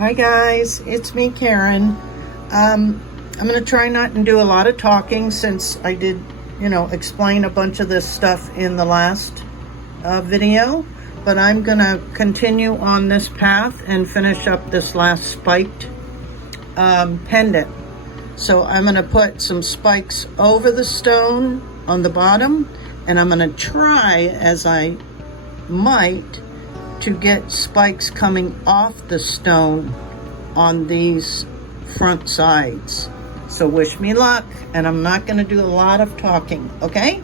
Hi guys, it's me, Karen. I'm going to try not to do a lot of talking since I did, explain a bunch of this stuff in the last video. But I'm going to continue on this path and finish up this last spiked pendant. So I'm going to put some spikes over the stone on the bottom, and I'm going to try, as I might, to get spikes coming off the stone on these front sides. So wish me luck, and I'm not going to do a lot of talking, okay?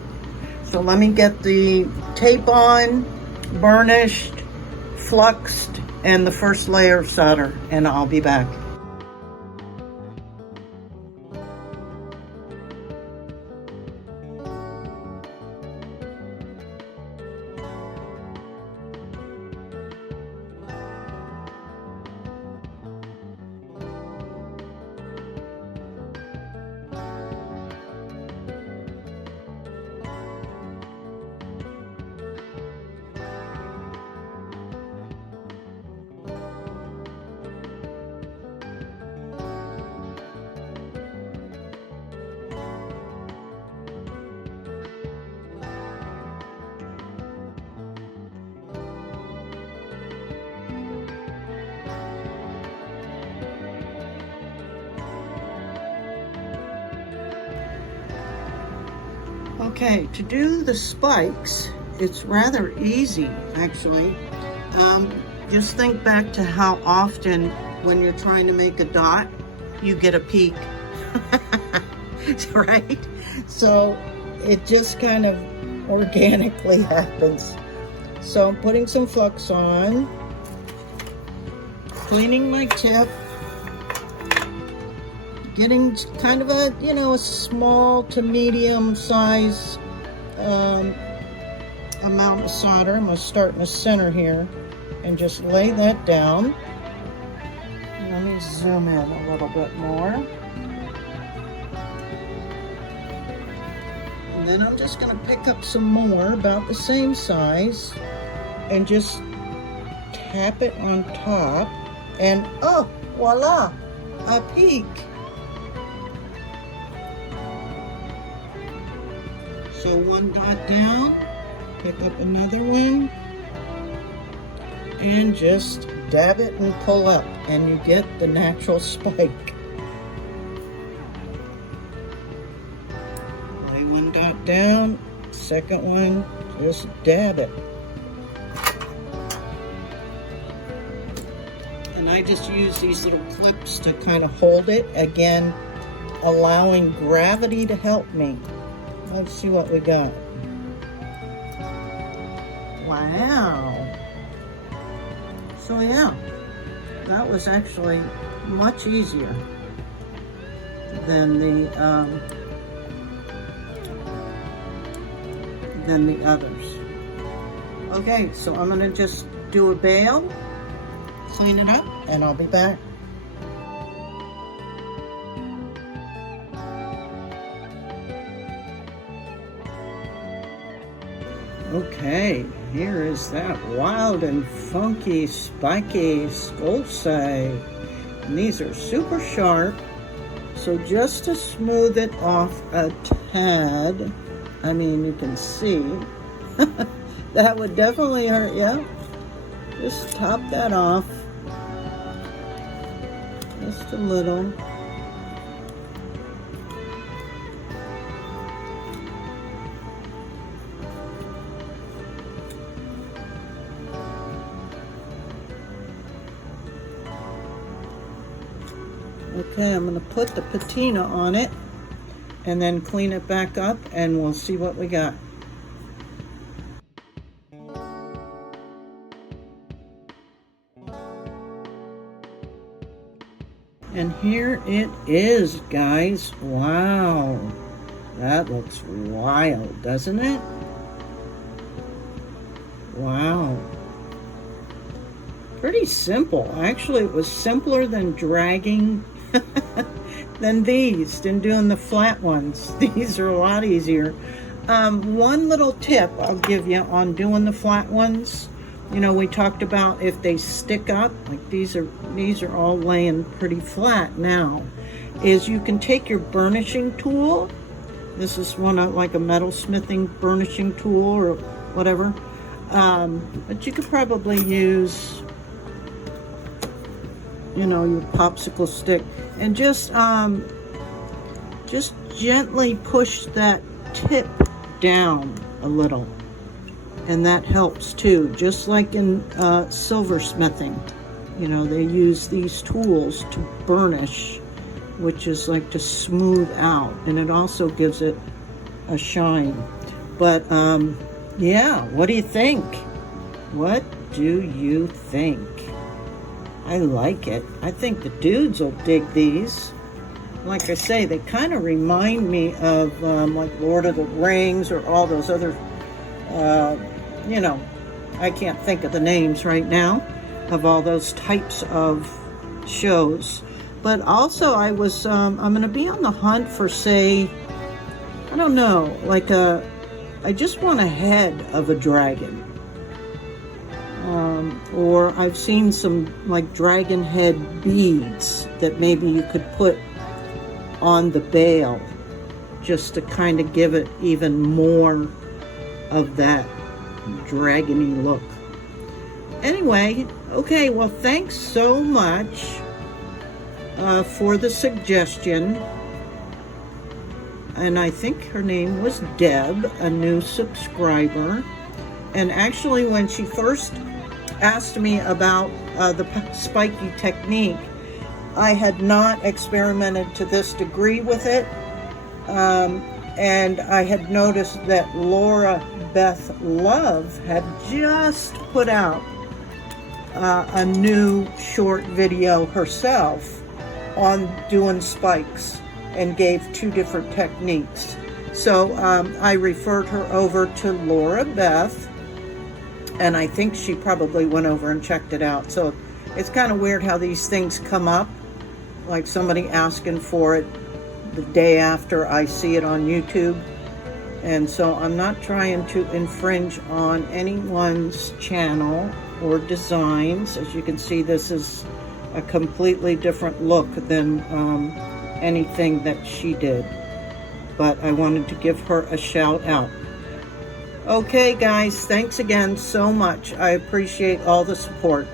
So let me get the tape on, burnished, fluxed, and the first layer of solder, and I'll be back. Okay, to do the spikes, it's rather easy, actually. Just think back to how often when you're trying to make a dot, you get a peak, right? So it just kind of organically happens. So I'm putting some flux on, cleaning my tip, getting kind of a, a small to medium size amount of solder. I'm going to start in the center here and just lay that down. Let me zoom in a little bit more. And then I'm just going to pick up some more about the same size and just tap it on top, and oh, voila, a peak. So one dot down, pick up another one, and just dab it and pull up, and you get the natural spike. Lay one dot down, second one, just dab it. And I just use these little clips to kind of hold it, again, allowing gravity to help me. Let's see what we got. Wow. So yeah, that was actually much easier than the others. Okay, so I'm gonna just do a bail, clean it up, and I'll be back. Okay, here is that wild and funky spiky Scolecite. And these are super sharp, so just to smooth it off a tad, I mean, you can see, that would definitely hurt you. Just top that off, just a little. Okay, I'm going to put the patina on it and then clean it back up, and we'll see what we got. And here it is, guys. Wow, that looks wild, doesn't it? Wow. Pretty simple. Actually, it was simpler than dragging than doing the flat ones. These are a lot easier. One little tip I'll give you on doing the flat ones you know, we talked about if they stick up, like these are all laying pretty flat now, is you can take your burnishing tool. This is one of like a metal smithing burnishing tool or whatever. But you could probably use, you know, your popsicle stick and just gently push that tip down a little. And that helps too, just like in silversmithing. You know, they use these tools to burnish, which is like to smooth out, and it also gives it a shine. But yeah, what do you think? What do you think? I like it. I think the dudes will dig these. Like I say, they kind of remind me of like Lord of the Rings or all those other, you know, I can't think of the names right now of all those types of shows. But also I was, I'm going to be on the hunt for, say, I don't know, like I just want a head of a dragon. Or I've seen some like dragon head beads that maybe you could put on the bale just to kind of give it even more of that dragony look. Anyway, okay, well, thanks so much for the suggestion. And I think her name was Deb, a new subscriber. And actually, when she first asked me about the spiky technique, I had not experimented to this degree with it. And I had noticed that Laura Beth Love had just put out a new short video herself on doing spikes and gave 2 different techniques. So I referred her over to Laura Beth, and I think she probably went over and checked it out. So it's kind of weird how these things come up, like somebody asking for it the day after I see it on YouTube. And so I'm not trying to infringe on anyone's channel or designs. As you can see, this is a completely different look than anything that she did. But I wanted to give her a shout out. Okay, guys, thanks again so much. I appreciate all the support.